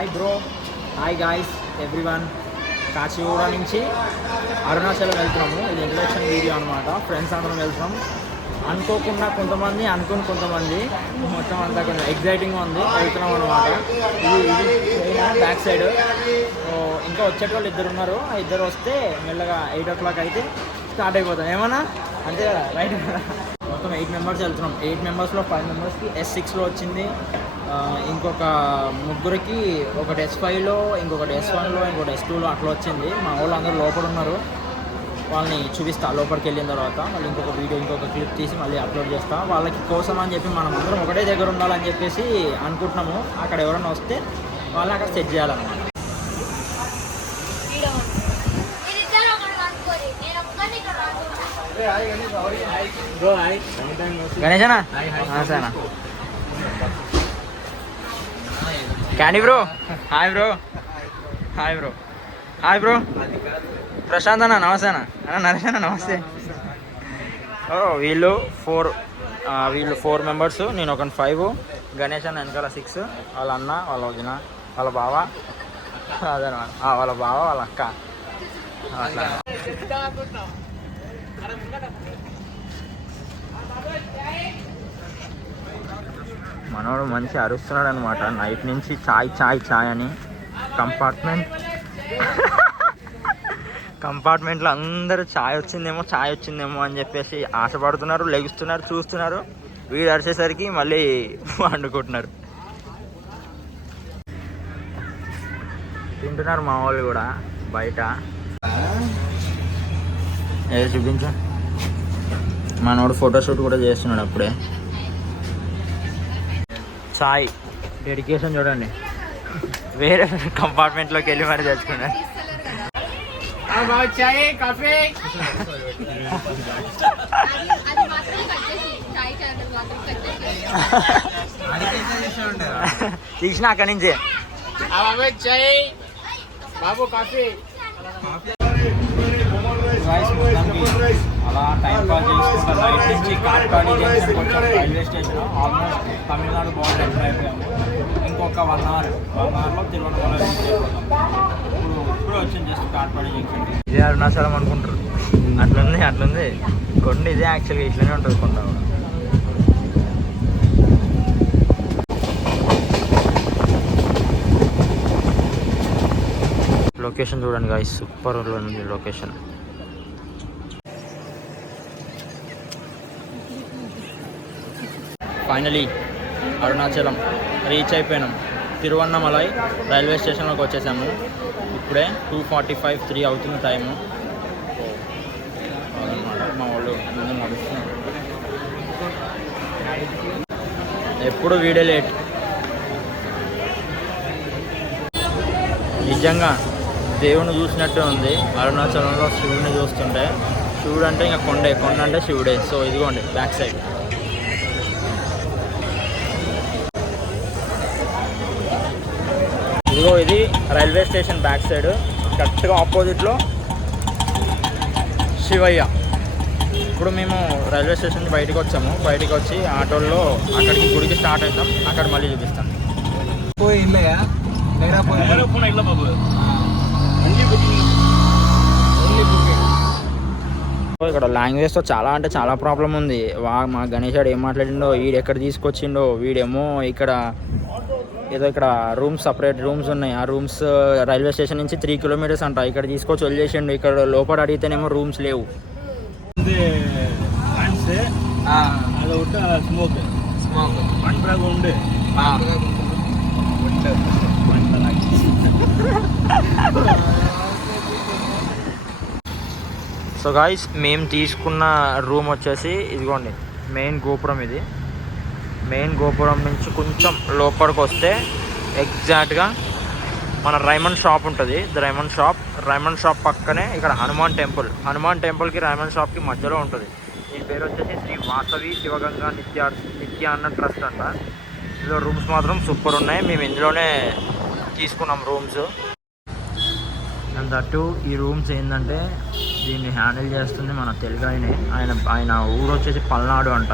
Hi bro, hi guys everyone. Kacheguda నుంచి అరుణాచలం వెళ్తున్నాము. ఇది ఇంట్రడక్షన్ వీడియో అనమాట. ఫ్రెండ్స్ అందరం వెళ్తున్నాం. అనుకోకుండా కొంతమంది, అనుకుని కొంతమంది, మొత్తం అంతా కొంచెం ఎగ్జైటింగ్గా ఉంది. వెళ్తున్నాం అనమాట. ఇది బ్యాక్ సైడ్. ఇంకా వచ్చేటోళ్ళు ఇద్దరు ఉన్నారు. ఆ ఇద్దరు వస్తే మెల్లగా 8 o'clock అయితే స్టార్ట్ అయిపోతాం. ఏమన్నా అంతే కదా, రైట్ కదా. మొత్తం 8 members వెళ్తున్నాం. 8 members-లో 5 members-కి S6లో వచ్చింది. ఇంకొక ముగ్గురికి ఒకటి S5లో, ఇంకొకటి S1లో, ఇంకొకటి S2లో అట్లా వచ్చింది. మా వాళ్ళు అందరూ లోపల ఉన్నారు. వాళ్ళని చూపిస్తా లోపలికి వెళ్ళిన తర్వాత. మళ్ళీ ఇంకొక వీడియో, ఇంకొక క్లిప్ తీసి మళ్ళీ అప్లోడ్ చేస్తా. వాళ్ళకి కోసం అని చెప్పి మనం అందరం ఒకటే దగ్గర ఉండాలని చెప్పేసి అనుకుంటున్నాము. అక్కడ ఎవరైనా వస్తే వాళ్ళని అక్కడ సెట్ చేయాలన్నమాట. గణేశనా సరేనా candy bro. Hi bro. Hi bro. Hi bro. Prashanth అన్న నమస్తే అన్న. నరేష్ అన్న నమస్తే. వీళ్ళు 4 members, నేను ఒక 5, గణేష్ అన్న వెనకాల 6, వాళ్ళ అన్న, వాళ్ళ వదిన, వాళ్ళ బావ, అదనమాట వాళ్ళ బావ, వాళ్ళ అక్క. అట్లా మనోడు మంచి అరుస్తున్నాడు అనమాట. నైట్ నుంచి చాయ్ చాయ్ చాయ్ అని. కంపార్ట్మెంట్లో అందరూ చాయ్ వచ్చిందేమో అని చెప్పేసి ఆశపడుతున్నారు, లెగుస్తున్నారు, చూస్తున్నారు. వీడు అరిచేసరికి మళ్ళీ వండుకుంటున్నారు. తింటున్నారు మా వాళ్ళు కూడా బయట. ఏదో చూపించు. మనోడు ఫోటోషూట్ కూడా చేస్తున్నాడు అప్పుడే. చాయ్ డెడికేషన్ చూడండి. వేరే కంపార్ట్మెంట్లోకి వెళ్ళి మరి తెచ్చుకున్నాడు. చాయ్ కాఫీ తీసిన అక్కడి నుంచే. చాయ్ బాబు కాఫీ. అలా టైం పాస్ చేసుకుంటా నైట్ నుంచి కాట్పాడి జంక్షన్ వచ్చాము. Railway station almost Tamil Nadu border enter అయిపోయాము. ఇంకొక 1 hourలో తిరువనమల రీచ్ అయిపోతాం. ఇప్పుడు వచ్చింది జస్ట్ కాట్పాడి జంక్షన్కి. ఇదే అరుణాచలం అనుకుంటారు. అట్లుంది కొండ. ఇదే యాక్చువల్గా ఇట్లనే ఉంటుంది కొండ కూడా. లొకేషన్ చూడండి గాయ్స్, సూపర్ ఉంది లొకేషన్. ఫైనలీ అరుణాచలం రీచ్ అయిపోయినాం. తిరువన్నమలై రైల్వే స్టేషన్లోకి వచ్చేసాము. ఇప్పుడే 2:45, 3 అవుతుంది టైము. మా వాళ్ళు ముందు నడుస్తున్నారు. ఎప్పుడు వీడియో లేట్. నిజంగా దేవుని చూసినట్టే ఉంది. అరుణాచలంలో శివుడిని చూస్తుంటే, శివుడు అంటే ఇంకా కొండ అంటే శివుడే. సో ఇదిగోండి బ్యాక్ సైడ్. ఇదిగో ఇది రైల్వే స్టేషన్ బ్యాక్ సైడ్. కరెక్ట్గా ఆపోజిట్లో శివయ్య. ఇప్పుడు మేము రైల్వే స్టేషన్ నుంచి బయటకు వచ్చాము. బయటకు వచ్చి ఆటోల్లో అక్కడికి గుడికి స్టార్ట్ అవుతాం. అక్కడ మళ్ళీ చూపిస్తాం. ఇక్కడ లాంగ్వేజ్తో చాలా అంటే చాలా ప్రాబ్లం ఉంది. మా గణేష్ ఏం మాట్లాడిండో, వీడు ఎక్కడ తీసుకొచ్చిండో. వీడేమో ఇక్కడ ఏదో ఇక్కడ రూమ్స్, సపరేట్ రూమ్స్ ఉన్నాయి. ఆ రూమ్స్ రైల్వే స్టేషన్ నుంచి 3 kilometers అంట. ఇక్కడ తీసుకొచ్చి వదిలేసిండు. ఇక్కడ లోపల అడిగితేనేమో రూమ్స్ లేవు. సో గాయ్స్, మేము తీసుకున్న రూమ్ వచ్చేసి ఇదిగోండి మెయిన్ గోపురం. ఇది మెయిన్ గోపురం నుంచి కొంచెం లోపలికి వస్తే ఎగ్జాక్ట్గా మన రైమండ్ షాప్ ఉంటుంది. రైమండ్ షాప్ పక్కనే ఇక్కడ హనుమాన్ టెంపుల్కి రైమండ్ షాప్కి మధ్యలో ఉంటుంది. దీని పేరు వచ్చేసి శ్రీ వాసవి శివగంగా నిత్యాన్న ట్రస్ట్ అంట. ఇందులో రూమ్స్ మాత్రం సూపర్ ఉన్నాయి. మేము ఇందులోనే తీసుకున్నాం రూమ్స్. అండ్ దట్టు ఈ రూమ్స్ ఏంటంటే దీన్ని హ్యాండిల్ చేస్తుంది మన తెలుగు ఆయన ఊరు వచ్చేసి పల్నాడు అంట.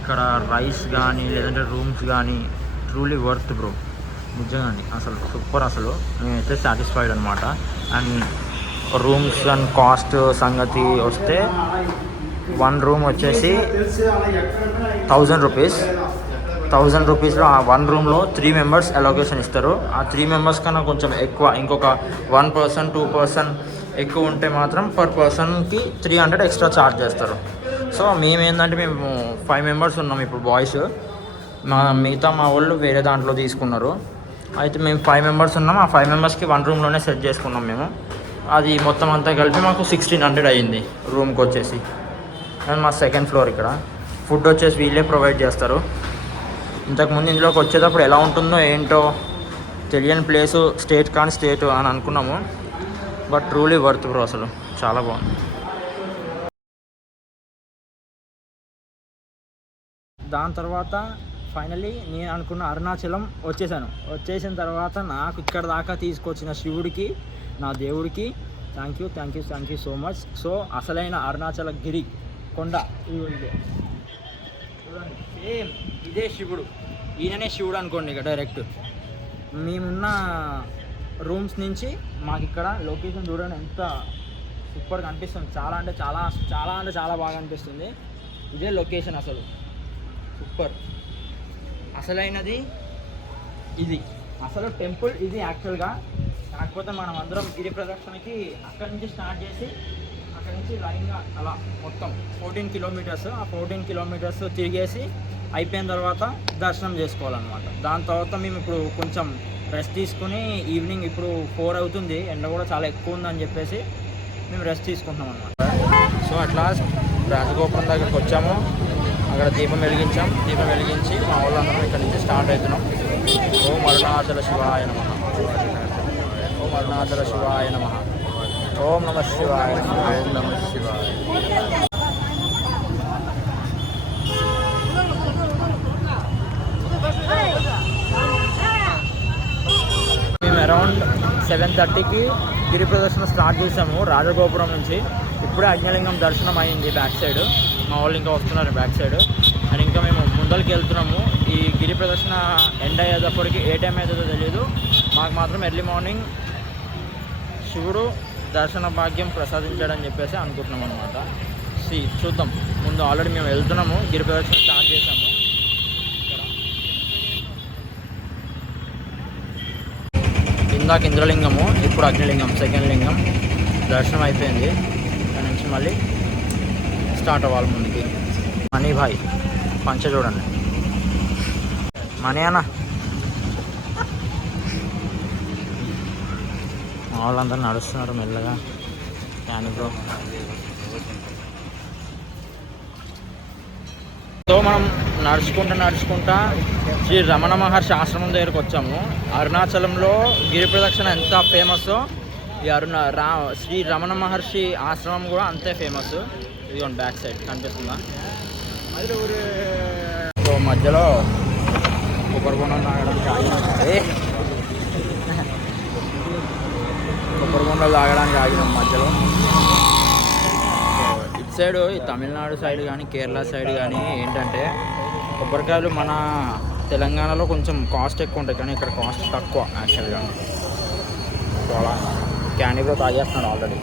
ఇక్కడ రైస్ కానీ లేదంటే రూమ్స్ కానీ ట్రూలీ వర్త్ బ్రో. నిజంగా అండి అసలు సూపర్. అసలు నేనైతే సాటిస్ఫైడ్ అనమాట. అండ్ రూమ్స్ అండ్ కాస్ట్ సంగతి వస్తే 1 రూమ్ వచ్చేసి 1000 రూపీస్. 1000 రూపీస్లో ఆ 1 రూమ్లో 3 మెంబర్స్ అలొకేషన్ ఇస్తారు. ఆ 3 మెంబర్స్ కన్నా కొంచెం ఎక్కువ ఇంకొక 1% 2% ఎక్కువ ఉంటే మాత్రం పర్ పర్సన్కి 300 ఎక్స్ట్రా ఛార్జ్ చేస్తారు. సో మేము 5 మెంబర్స్ ఉన్నాం ఇప్పుడు బాయ్స్. మిగతా మా వాళ్ళు వేరే దాంట్లో తీసుకున్నారు. అయితే మేము 5 మెంబర్స్ ఉన్నాం. ఆ 5 మెంబర్స్కి 1 రూమ్లోనే సెట్ చేసుకున్నాం మేము. అది మొత్తం అంతా కలిపి మాకు 1600 అయ్యింది రూమ్కి వచ్చేసి. అండ్ మా సెకండ్ ఫ్లోర్ ఇక్కడ ఫుడ్ వచ్చేసి వీళ్ళే ప్రొవైడ్ చేస్తారు. ఇంతకుముందు ఇందులోకి వచ్చేటప్పుడు ఎలా ఉంటుందో ఏంటో తెలియని ప్లేసు, స్టేట్ కానీ స్టేట్ అని అనుకున్నాము. బట్ ట్రూలీ వర్త్ బ్రో, అసలు చాలా బాగుంది. దాని తర్వాత ఫైనల్లీ నేను అనుకున్న అరుణాచలం వచ్చేసిన తర్వాత నాకు ఇక్కడ దాకా తీసుకొచ్చిన శివుడికి, నా దేవుడికి thank you so much. So అసలైన అరుణాచల గిరి కొండ చూడండి, సేమ్ ఇదే శివుడు, ఈయననే శివుడు అనుకోండి. ఇక డైరెక్ట్ మేమున్న రూమ్స్ నుంచి మాకు ఇక్కడ లొకేషన్ చూడండి ఎంత సూపర్గా అనిపిస్తుంది. చాలా బాగా అనిపిస్తుంది. ఇదే లొకేషన్ అసలు సూపర్. అసలైనది ఇది, అసలు టెంపుల్ ఇది యాక్చువల్గా. కాకపోతే మనం అందరం గిరి ప్రదక్షిణకి అక్కడి నుంచి స్టార్ట్ చేసి అక్కడి నుంచి లైన్గా అలా మొత్తం 14 కిలోమీటర్స్, ఆ 14 కిలోమీటర్స్ తిరిగేసి అయిపోయిన తర్వాత దర్శనం చేసుకోవాలన్నమాట. దాని తర్వాత మేము ఇప్పుడు కొంచెం రెస్ట్ తీసుకుని ఈవినింగ్ ఇప్పుడు 4 అవుతుంది, ఎండ కూడా చాలా ఎక్కువ ఉందని చెప్పేసి మేము రెస్ట్ తీసుకుంటున్నాం అన్నమాట. సో అట్లా రాజగోపురం దగ్గరికి వచ్చాము, అక్కడ దీపం వెలిగించి మా వాళ్ళందరం ఇక్కడ నుంచి స్టార్ట్ అవుతున్నాం. ఓం అరుణాచల శివాయ నమః, ఓం అరుణాచల శివాయ నమః, ఓం నమః శివాయ, ఓం నమః శివాయ. మేము అరౌండ్ 7:30కి గిరి ప్రదర్శన స్టార్ట్ చేసాము రాజగోపురం నుంచి. ఇప్పుడే అగ్నిలింగం దర్శనం అయింది బ్యాక్ సైడ్. మా వాళ్ళు ఇంకా వస్తున్నారు బ్యాక్ సైడ్. అండ్ ఇంకా మేము ముందరికి వెళ్తున్నాము. ఈ గిరి ప్రదర్శన ఎండ్ అయ్యేటప్పటికి ఏ టైం అవుతుందో తెలియదు. మాకు మాత్రం ఎర్లీ మార్నింగ్ శివుడు దర్శన భాగ్యం ప్రసాదించాడని చెప్పేసి అనుకుంటున్నాం అనమాట. చూద్దాం. ముందు ఆల్రెడీ మేము వెళ్తున్నాము, గిరి ప్రదర్శన స్టార్ట్ చేసాము. ఇందాక ఇంద్రలింగము, ఇప్పుడు అగ్నిలింగం, సెకండ్ లింగం దర్శనం అయిపోయింది. దాని నుంచి మళ్ళీ స్టార్ట్ అవ్వాలి ముందుకి. మనీ భాయ్ పంచ చూడండి, మనీ అన్న. మా వాళ్ళందరూ నడుస్తున్నారు మెల్లగా. క్యాని బ్రో. సో మనం నడుచుకుంటా శ్రీ రమణ మహర్షి ఆశ్రమం దగ్గరకు వచ్చాము. అరుణాచలంలో గిరి ప్రదక్షిణ ఎంత ఫేమస్, ఈ శ్రీ రమణ మహర్షి ఆశ్రమం కూడా అంతే ఫేమస్. ఇదిగోండి బ్యాక్ సైడ్ కనిపిస్తుందా. సో మధ్యలో కొబ్బరి బొండం తాగడానికి ఆగినాం మధ్యలో. ఇటు సైడు ఈ తమిళనాడు సైడ్ కానీ కేరళ సైడ్ కానీ ఏంటంటే కొబ్బరికాయలు మన తెలంగాణలో కొంచెం కాస్ట్ ఎక్కువ ఉంటాయి, కానీ ఇక్కడ కాస్ట్ తక్కువ యాక్చువల్గా. సో అలా క్యాండీలో తాగేస్తున్నాడు ఆల్రెడీ.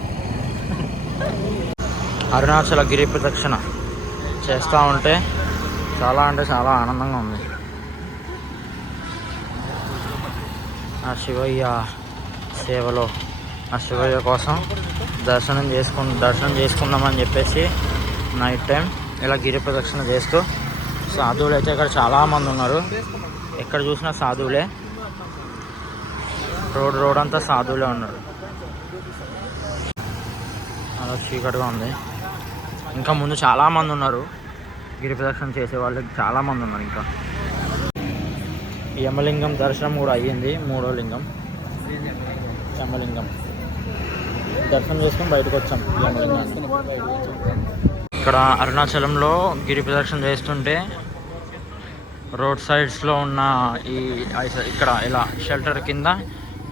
అరుణాచల గిరి ప్రదక్షిణ చేస్తూ ఉంటే చాలా అంటే చాలా ఆనందంగా ఉంది. ఆ శివయ్య సేవలో, ఆ శివయ్య కోసం దర్శనం చేసుకుందామని చెప్పేసి నైట్ టైం ఇలా గిరి ప్రదక్షిణ చేస్తూ, సాధువులు అయితే ఇక్కడ చాలామంది ఉన్నారు. ఎక్కడ చూసినా సాధువులే, రోడ్ అంతా సాధువులే ఉన్నారు. అలా చీకటిగా ఉంది. ఇంకా ముందు చాలామంది ఉన్నారు, గిరి ప్రదక్షిణ చేసే వాళ్ళు చాలామంది ఉన్నారు. ఇంకా యమలింగం దర్శనం కూడా అయ్యింది. 3వ లింగం యమలింగం దర్శనం చేసుకొని బయటకు వచ్చాం. యమలింగాన్ని ఇక్కడ అరుణాచలంలో గిరి ప్రదక్షిణ చేస్తుంటే రోడ్ సైడ్స్లో ఉన్న ఇక్కడ ఇలా షెల్టర్ కింద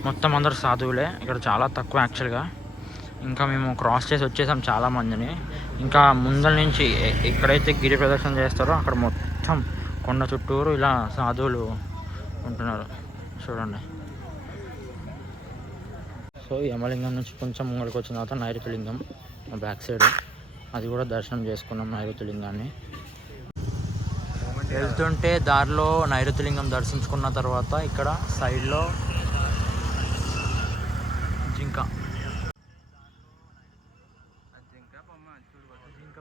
మొత్తం అందరు సాధువులే. ఇక్కడ చాలా తక్కువ యాక్చువల్గా. ఇంకా మేము క్రాస్ చేసి వచ్చేసాం చాలామందిని. ఇంకా ముందల నుంచి ఎక్కడైతే గిరి ప్రదక్షిణ చేస్తారో అక్కడ మొత్తం కొండ చుట్టూరు ఇలా సాధువులు ఉంటున్నారు. చూడండి. సో యమలింగం నుంచి కొంచెం ముంగడికి వచ్చిన తర్వాత నైరుతి లింగం బ్యాక్ సైడ్, అది కూడా దర్శనం చేసుకున్నాం నైరుతి లింగాన్ని. వెళ్తుంటే దారిలో నైరుతి లింగం దర్శించుకున్న తర్వాత ఇక్కడ సైడ్లో జింక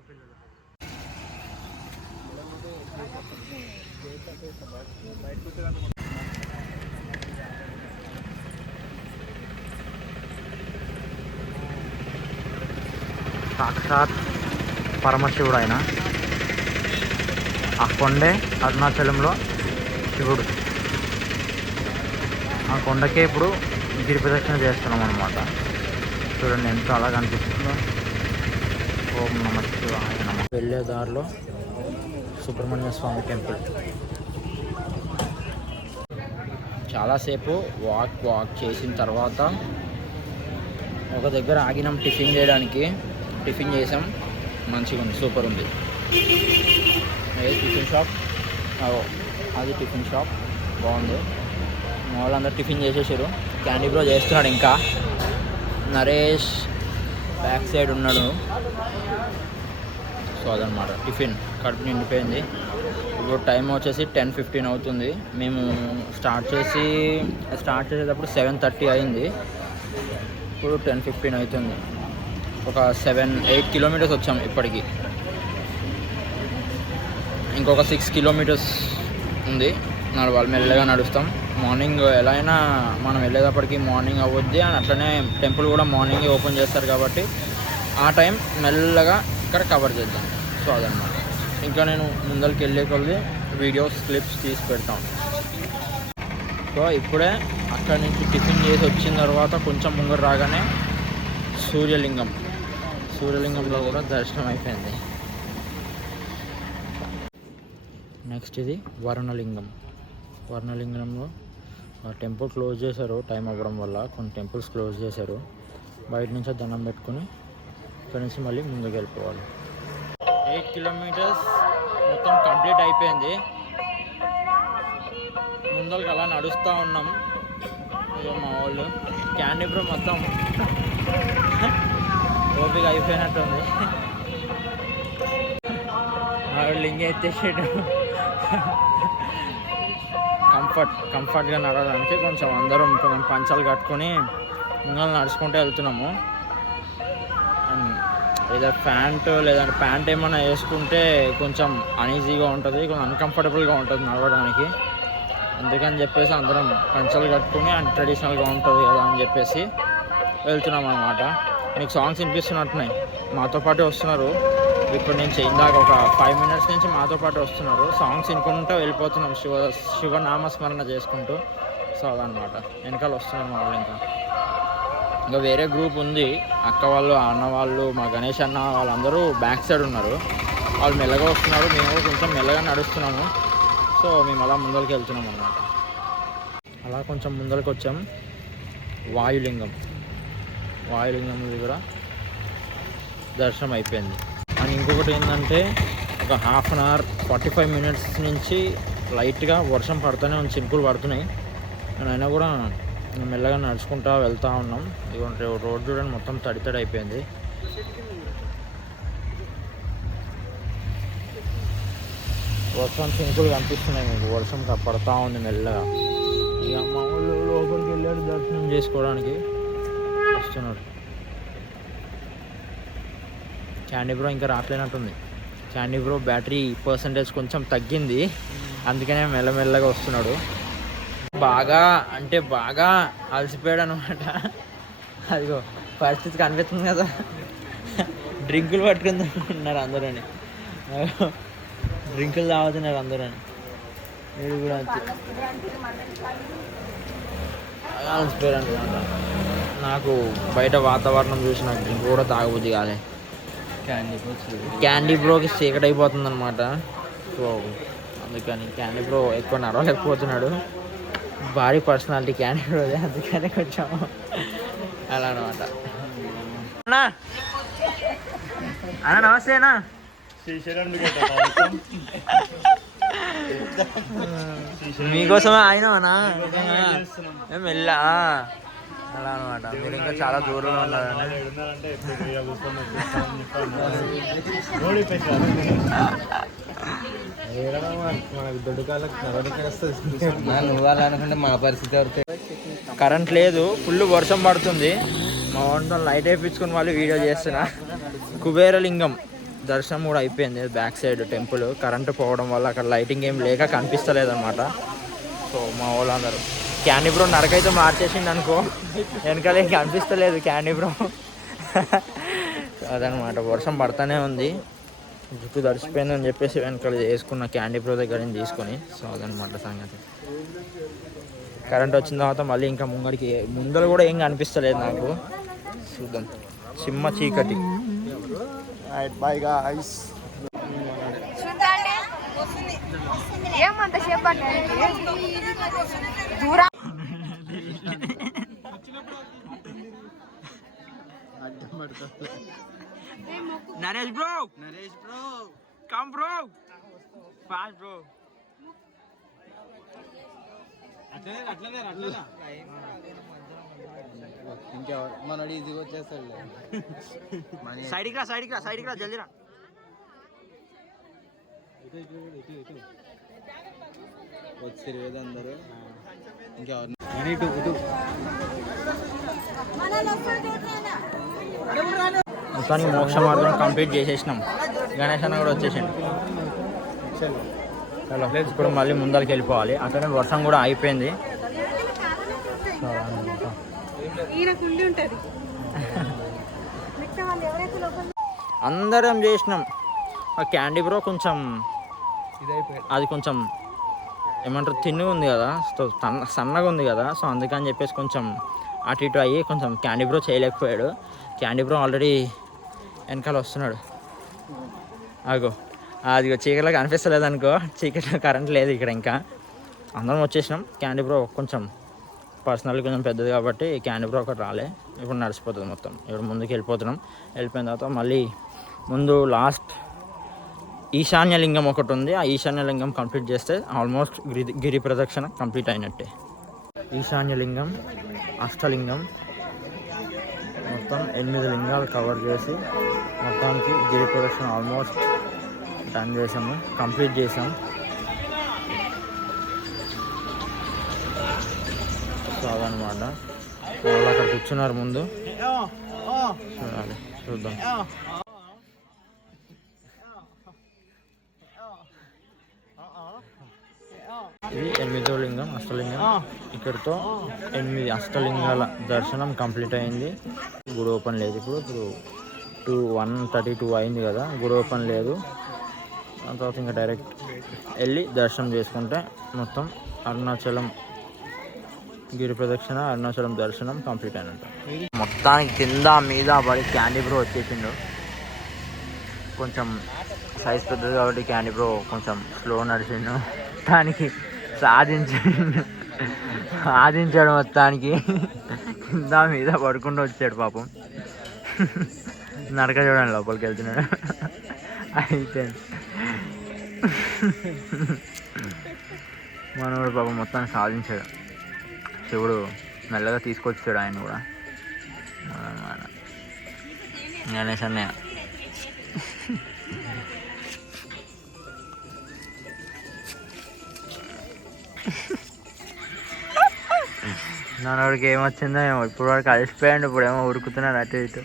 పిల్లలు. సాక్షాత్ పరమశివుడు ఆయన. ఆ కొండే అరుణాచలంలో శివుడు. ఆ కొండకే ఇప్పుడు గిరి ప్రదక్షిణ చేస్తున్నాం అనమాట. చూడండి ఎంత అలా కనిపిస్తుందో. ఓం నమ శివాయ నమ. వెళ్ళే దారిలో సుబ్రహ్మణ్య స్వామి టెంపుల్. చాలాసేపు వాక్ చేసిన తర్వాత ఒక దగ్గర ఆగినాం టిఫిన్ చేయడానికి. టిఫిన్ చేసాం, మంచిగా ఉంది, సూపర్ ఉంది. ఏది టిఫిన్ షాప్? అది టిఫిన్ షాప్ బాగుంది. మా వాళ్ళందరూ టిఫిన్ చేసేసారు. క్యాండీ బ్రో చేస్తున్నాడు, ఇంకా నరేష్ బ్యాక్ సైడ్ ఉన్నాడు. సో అదనమాట టిఫిన్, కడుపు నిండిపోయింది. ఇప్పుడు టైం వచ్చేసి 10:15 అవుతుంది. మేము స్టార్ట్ చేసేటప్పుడు 7:30 అయింది. ఇప్పుడు 10:15 అవుతుంది. ఒక 7-8 కిలోమీటర్స్ వచ్చాం ఇప్పటికి. ఇంకొక 6 కిలోమీటర్స్ ఉంది నడవాలి. మెల్లగా నడుస్తాం. మార్నింగ్ ఎలా అయినా మనం వెళ్ళేటప్పటికి మార్నింగ్ అవ్వద్ది, అని అట్లనే టెంపుల్ కూడా మార్నింగే ఓపెన్ చేస్తారు కాబట్టి ఆ టైం మెల్లగా ఇక్కడ కవర్ చేద్దాం. సో అదన్నమాట. ఇంకా నేను ముందరికి వెళ్ళే కొద్ది వీడియోస్ క్లిప్స్ తీసి పెడతాను. సో ఇప్పుడే అక్కడి నుంచి టిఫిన్ చేసి వచ్చిన తర్వాత కొంచెం ముంగడు రాగానే సూర్యలింగంలో కూడా దర్శనం అయిపోయింది. నెక్స్ట్ ఇది వర్ణలింగంలో టెంపుల్ క్లోజ్ చేశారు టైం అవ్వడం వల్ల. కొన్ని టెంపుల్స్ క్లోజ్ చేశారు. బయట నుంచి దండం పెట్టుకుని ఇక్కడ నుంచి మళ్ళీ ముందుకు వెళ్ళిపోవాలి. 8 కిలోమీటర్స్ మొత్తం కంప్లీట్ అయిపోయింది. ముందరికి అలా నడుస్తూ ఉన్నాం. ఇక మా వాళ్ళు క్యాండీ బ్రో మొత్తం ఓపిక అయిపోయినట్టుంది. లింగ ఎత్తేసాడు. కంఫర్ట్గా నడవడానికి కొంచెం అందరం పంచాలు కట్టుకొని ముంగలు నడుచుకుంటూ వెళ్తున్నాము. లేదా ప్యాంట్ ఏమైనా వేసుకుంటే కొంచెం అనీజీగా ఉంటుంది, కొంచెం అన్కంఫర్టబుల్గా ఉంటుంది నడవడానికి. అందుకని చెప్పేసి అందరం పంచలు కట్టుకుని ట్రెడిషనల్గా ఉంటుంది కదా అని చెప్పేసి వెళ్తున్నాం అన్నమాట. మీకు సాంగ్స్ వినిపిస్తున్నట్టున్నాయి. మాతో పాటు వస్తున్నారు. ఇప్పటి నుంచి ఇందాక ఒక 5 మినిట్స్ నుంచి మాతో పాటు వస్తున్నారు. సాంగ్స్ వినుకుంటూ వెళ్ళిపోతున్నాం, శివ నామస్మరణ చేసుకుంటూ. సో అదనమాట. వెనకాల వస్తున్నారు మా వాళ్ళు. ఇంకా వేరే గ్రూప్ ఉంది, అక్క వాళ్ళు, అన్న వాళ్ళు, మా గణేష్ అన్న వాళ్ళందరూ బ్యాక్ సైడ్ ఉన్నారు. వాళ్ళు మెల్లగా వస్తున్నారు, మేము కూడా కొంచెం మెల్లగా నడుస్తున్నాము. సో మేము అలా ముందరికి వెళ్తున్నాం అన్నమాట. అలా కొంచెం ముందరికి వచ్చాం. వాయులింగం కూడా దర్శనం అయిపోయింది. అండ్ ఇంకొకటి ఏంటంటే ఒక 1/2 అవర్ 45 మినిట్స్ నుంచి లైట్గా వర్షం పడుతూనే ఉంది, చినుకులు పడుతున్నాయి. అయినా కూడా మెల్లగా నడుచుకుంటూ వెళ్తూ ఉన్నాం. ఇదిగోండి రోడ్ చూడండి, మొత్తం తడి అయిపోయింది. వర్షం చినుకులు కనిపిస్తున్నాయి మీకు. వర్షం పడుతూ ఉంది మెల్లగా. ఇక మామూలు లోపలికి వెళ్ళాడు దర్శనం చేసుకోవడానికి వస్తున్నాడు. క్యాండీ బ్రో ఇంకా రాట్లేనట్టుంది. క్యాండీ బ్రో బ్యాటరీ పర్సంటేజ్ కొంచెం తగ్గింది, అందుకనే మెల్లమెల్లగా వస్తున్నాడు. బాగా అలసిపోయాడు అనమాట. అదిగో పరిస్థితి కనిపిస్తుంది కదా. డ్రింకులు పట్టుకుంటున్నారు అందరని, డ్రింకులు తాగుతున్నారు అందరని. వీడు కూడా అంతే అలసిపోయాడు అనమాట. నాకు బయట వాతావరణం చూసి నాకు డ్రింక్ కూడా తాగబుద్ది కాలే. క్యాండీ బ్రోకి చీకటి అయిపోతుంది అనమాట. సో అందుకని క్యాండీ బ్రో ఎక్కువ నడవలేకపోతున్నాడు. భారీ పర్సనాలిటీ క్యాండీ బ్రోదే, అందుకని కొంచెం అలా అనమాట. అన్న నమస్తే అన్న. మీకోసమే ఆయననా మెల్లా అలా అనమాట. మీరు ఇంకా చాలా దూరంలో ఉన్నారని. అనుకుంటే మా పరిస్థితి ఎవరితే. కరెంట్ లేదు, ఫుల్ వర్షం పడుతుంది. మా వంట లైట్ వేయించుకుని వాళ్ళు వీడియో చేస్తున్నా. కుబేరలింగం దర్శనం కూడా అయిపోయింది. బ్యాక్ సైడ్ టెంపుల్ కరెంటు పోవడం వల్ల అక్కడ లైటింగ్ ఏం లేక కనిపిస్తలేదు అనమాట. సో మా వాళ్ళందరూ క్యాండీ బ్రో నడకైతే మార్చేసిండు అనుకో, వెనకాల ఏం కనిపిస్తలేదు క్యాండీ బ్రో. అదనమాట, వర్షం పడుతూనే ఉంది. జుట్టు తడిచిపోయిందని చెప్పేసి వెనకాల చేసుకున్న క్యాండీ బ్రో దగ్గర నుంచి తీసుకొని. సో అదనమాట సంగతి. కరెంట్ వచ్చిన తర్వాత మళ్ళీ ఇంకా ముందర కూడా ఏం కనిపిస్తలేదు నాకు. చూద్దాం, సింహ చీకటి. Bye guys. Naresh bro come bro fast bro. ఇంకా మనోడు ఈజీగా వచ్చేస్తాడు. సైడ్కి రా జల్దీ రా. వచ్చి అందరూ ఇంకా మొత్తానికి మోక్ష మార్గం కంప్లీట్ చేసేసినాం. గణేష్ అన్న కూడా వచ్చేసిండు. హలో, ఇప్పుడు మళ్ళీ ముందరికి వెళ్ళిపోవాలి. అక్కడే వర్షం కూడా అయిపోయింది. అందరం చేసినాం. ఆ క్యాండీ బ్రో కొంచెం అది కొంచెం ఏమంటారు తిన్నుగా ఉంది కదా, సో సన్నగా ఉంది కదా, సో అందుకని చెప్పేసి కొంచెం అటు ఇటు అయ్యి కొంచెం క్యాండీ బ్రో చేయలేకపోయాడు. క్యాండీ బ్రో ఆల్రెడీ వెనకాల వస్తున్నాడు. అగో అది చీకట్లో కనిపిస్తలేదు అనుకో, చీకట్లో కరెంట్ లేదు ఇక్కడ. ఇంకా అందరం వచ్చేసినాం. క్యాండీ బ్రో కొంచెం పర్సనల్ కొంచెం పెద్దది కాబట్టి క్యాండీ బ్రో ఒకటి రాలే. ఇప్పుడు నడిచిపోతుంది మొత్తం. ఇప్పుడు ముందుకు వెళ్ళిపోతున్నాం. వెళ్ళిపోయిన తర్వాత మళ్ళీ ముందు లాస్ట్ ఈశాన్యలింగం ఒకటి ఉంది. ఆ ఈశాన్యలింగం కంప్లీట్ చేస్తే ఆల్మోస్ట్ గిరి ప్రదక్షిణ కంప్లీట్ అయినట్టే. ఈశాన్యలింగం, అష్టలింగం, మొత్తం 8 లింగాలు కవర్ చేసి మొత్తానికి గిరి ప్రదక్షిణ ఆల్మోస్ట్ డన్ చేసాము, కంప్లీట్ చేసాం. సో అదనమాట. వాళ్ళు అక్కడ కూర్చున్నారు ముందు, చూడాలి, చూద్దాం. ఇది 8వ లింగం, అష్టలింగం. ఇక్కడితో 8 అష్టలింగాల దర్శనం కంప్లీట్ అయింది. గుడి ఓపెన్ లేదు ఇప్పుడు 1:32 అయింది కదా, గుడి ఓపెన్ లేదు. దాని తర్వాత ఇంకా డైరెక్ట్ వెళ్ళి దర్శనం చేసుకుంటే మొత్తం అరుణాచలం గిరి ప్రదక్షిణ, అరుణాచలం దర్శనం కంప్లీట్ అయినట్టు. మొత్తానికి కింద మీద పడి క్యాండీ బ్రో వచ్చేసిండు. కొంచెం సైజ్ పెద్దది కాబట్టి క్యాండీ బ్రో కొంచెం స్లో నడిచిండు. మొత్తానికి సాధించాడు. మొత్తానికి కింద మీద పడుకుంటూ వచ్చాడు పాపం. నడక చూడండి, లోపలికి వెళ్తున్నాడు. అయిపోయింది. మనోడు పాపం మొత్తాన్ని సాధించాడు. శివుడు మెల్లగా తీసుకొచ్చాడు ఆయన కూడా. గణేష్ అన్నయ్య నాన్నోడికి ఏమొచ్చిందో ఏమో, ఇప్పుడు వరకు అలసిపోయాడు, ఇప్పుడు ఏమో ఉరుకుతున్నాడు అటు ఇటు.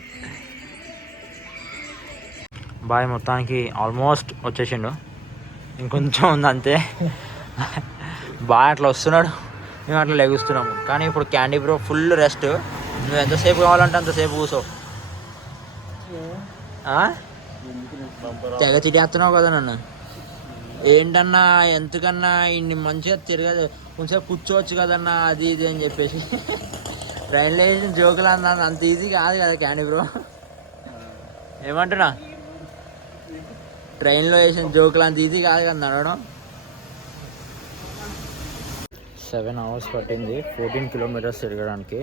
బాయ్ మొత్తానికి ఆల్మోస్ట్ వచ్చేసిండు, ఇంకొంచెం ఉంది అంతే. బాగా అట్లా వస్తున్నాడు, మేము అట్లా లెగుస్తున్నాము. కానీ ఇప్పుడు క్యాండీ బ్రో ఫుల్ రెస్ట్. నువ్వు ఎంతసేపు కావాలంటే అంతసేపు కూర్చో. తెగ చిటేస్తున్నావు కదా నన్ను. ఏంటన్నా ఎంతకన్నా ఇన్ని మంచిగా తిరగదు, కొంచెం కూర్చోవచ్చు కదన్నా, అది ఇది అని చెప్పేసి. ట్రైన్లో వేసిన జోకులు అన్నా అంత ఈజీ కాదు కదా క్యాండీ బ్రో. ఏమంటున్నా, ట్రైన్లో వేసిన జోకులు అంత ఈజీ కాదు కదా నడవడం. 7 hours పట్టింది 14 kilometers తిరగడానికి.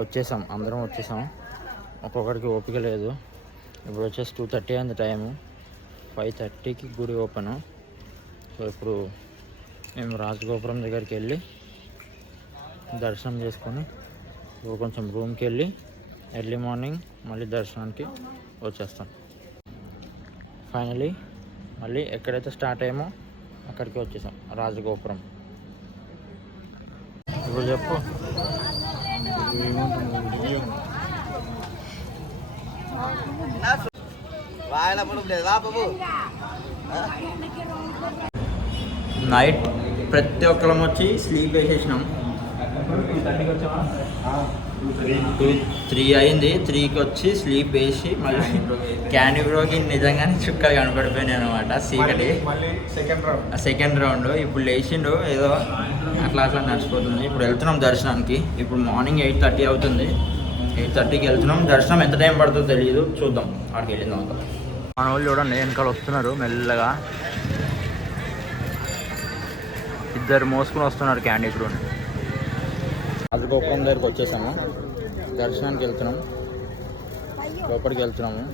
వచ్చేసాం, అందరం వచ్చేసాం. ఒక్కొక్కడికి ఓపిక లేదు. ఇప్పుడు వచ్చేసి 2:30 అయింది టైము. 5:30కి గుడి ఓపెను. సో ఇప్పుడు మేము రాజగోపురం దగ్గరికి వెళ్ళి దర్శనం చేసుకొని కొంచెం రూమ్కి వెళ్ళి ఎర్లీ మార్నింగ్ మళ్ళీ దర్శనానికి వచ్చేస్తాం. ఫైనలీ మళ్ళీ ఎక్కడైతే స్టార్ట్ అయ్యామో అక్కడికి వచ్చేసాం, రాజగోపురం. ఇప్పుడు చెప్పు. నైట్ ప్రతి ఒక్కరం వచ్చి స్లీప్ వేసేసినాం. 3 అయింది. 3కి వచ్చి స్లీప్ వేసి మళ్ళీ క్యాండీ బ్రోకి నిజంగానే చుక్కలు కనపడిపోయినాయి అనమాట. చీకటి సెకండ్ రౌండ్. ఇప్పుడు లేచిండు ఏదో అట్లా నడిచిపోతుంది. ఇప్పుడు వెళ్తున్నాం దర్శనానికి. ఇప్పుడు మార్నింగ్ 8:30 అవుతుంది. 8:30కి వెళ్తున్నాం. దర్శనం ఎంత టైం పడుతుందో తెలియదు, చూద్దాం అక్కడికి వెళ్ళిందాం. మన వాళ్ళు చూడండి వెనకాల వస్తున్నారు మెల్లగా. ఇద్దరు మోసుకుని వస్తున్నారు క్యాండీ బ్రోని. రాజగోపురం దగ్గరికి వచ్చేసాము. దర్శనానికి వెళ్తున్నాం, లోపలికి వెళ్తున్నాము.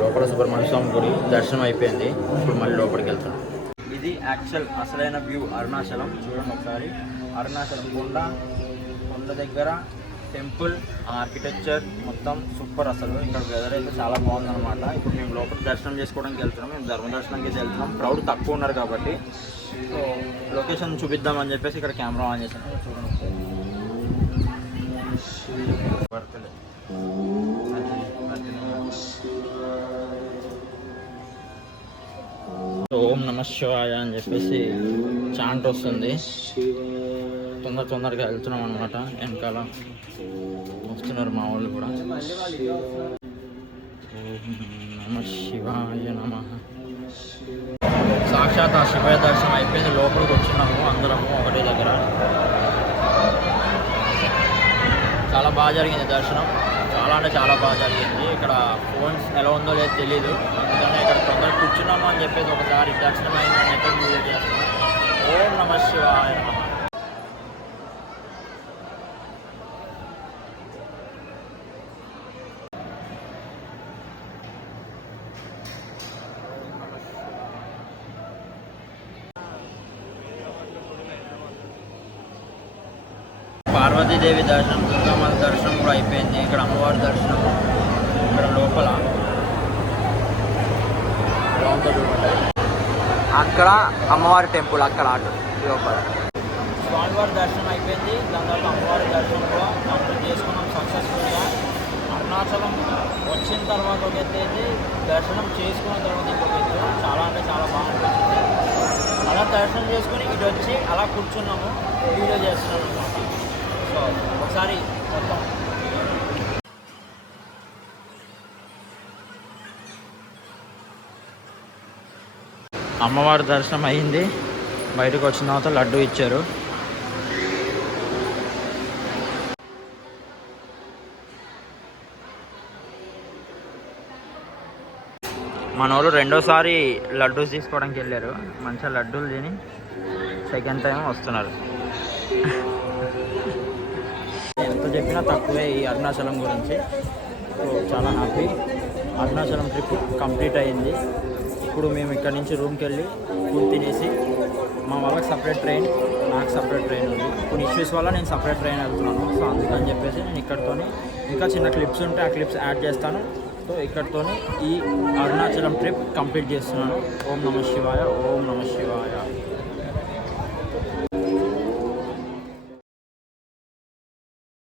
లోపల సుబ్రహ్మణ్య స్వామి గుడి దర్శనం అయిపోయింది. ఇప్పుడు మళ్ళీ లోపలికి వెళ్తున్నాం. ఇది అసలైన వ్యూ అరుణాచలం. చూడండి ఒకసారి. అరుణాచలం కొండ దగ్గర టెంపుల్, ఆర్కిటెక్చర్ మొత్తం సూపర్. అసలు ఇక్కడ వెదర్ అయితే చాలా బాగుందన్నమాట. ఇప్పుడు మేము లోపల దర్శనం చేసుకోవడానికి వెళ్తున్నాం. మేము ధర్మ దర్శనానికి అయితే వెళ్తున్నాం. క్రౌడ్ తక్కువ ఉన్నారు కాబట్టి సో లొకేషన్ చూపిద్దామని చెప్పేసి ఇక్కడ కెమెరా ఆన్ చేశాను. చూడండి. ఓం నమః శివాయ అని చెప్పేసి చాంట్ వస్తుంది. తొందరగా వెళ్తున్నాం అనమాట. వెనకాల వస్తున్నారు మా వాళ్ళు కూడా. ఓం నమః శివాయ నమః. సాక్షాత్ ఆ శివయ్య దర్శనం అయిపోయింది. లోపలికి వచ్చినాము అందరము ఒకటే దగ్గర. చాలా బాగా జరిగింది దర్శనం. చాలా అంటే చాలా బాగా జరిగింది. ఇక్కడ ఫోన్స్ ఎలా ఉందో లేదో తెలీదు, అందుకనే ఇక్కడ తొందరగా కూర్చున్నాము అని చెప్పేసి ఒకసారి దర్శనం అయిందని చెప్పేసి వీడియో చేస్తున్నాం. ఓం నమః శివాయ నమః. పార్వతీదేవి దర్శనం, దుర్గామాత దర్శనం కూడా అయిపోయింది. ఇక్కడ అమ్మవారి దర్శనం ఇక్కడ లోపల అక్కడ అమ్మవారి టెంపుల్ అక్కడ అటు లోపల. స్వామివారి దర్శనం అయిపోయింది. దాని తర్వాత అమ్మవారి దర్శనం కూడా కంప్లీట్ చేసుకున్నాం సక్సెస్ఫుల్గా. అరుణాచలం వచ్చిన తర్వాత ఒక ఎత్తు అయితే దర్శనం చేసుకున్న తర్వాత ఇంకొక ఎత్తు. చాలా అంటే చాలా బాగా అనిపించింది. అలా దర్శనం చేసుకుని ఇటు వచ్చి అలా కూర్చున్నాము, వీడియో చేస్తున్నాం అనమాట. సో ఒకసారి మొత్తం అమ్మవారి దర్శనం అయింది. బయటకు వచ్చిన తర్వాత లడ్డు ఇచ్చారు. మన వాళ్ళు రెండోసారి లడ్డూస్ తీసుకోవడానికి వెళ్ళారు. మంచిగా లడ్డూలు తిని సెకండ్ టైం వస్తున్నారు. ఎంత చెప్పినా తక్కువే ఈ అరుణాచలం గురించి. సో చాలా హ్యాపీ. అరుణాచలం ట్రిప్ కంప్లీట్ అయ్యింది. ఇప్పుడు మేము ఇక్కడ నుంచి రూమ్కి వెళ్ళి ఫుడ్ తినేసి, మా వాళ్ళకి సపరేట్ ట్రైన్, నాకు సపరేట్ ట్రైన్ ఉంది. కొన్ని ఇష్యూస్ వల్ల నేను సపరేట్ ట్రైన్ వెళ్తున్నాను. సో అందుకని చెప్పేసి నేను ఇక్కడితో ఇంకా చిన్న క్లిప్స్ ఉంటే ఆ క్లిప్స్ యాడ్ చేస్తాను. సో ఇక్కడితో ఈ అరుణాచలం ట్రిప్ కంప్లీట్ చేస్తున్నాను. ఓం నమః శివాయ. ఓం నమః శివాయ.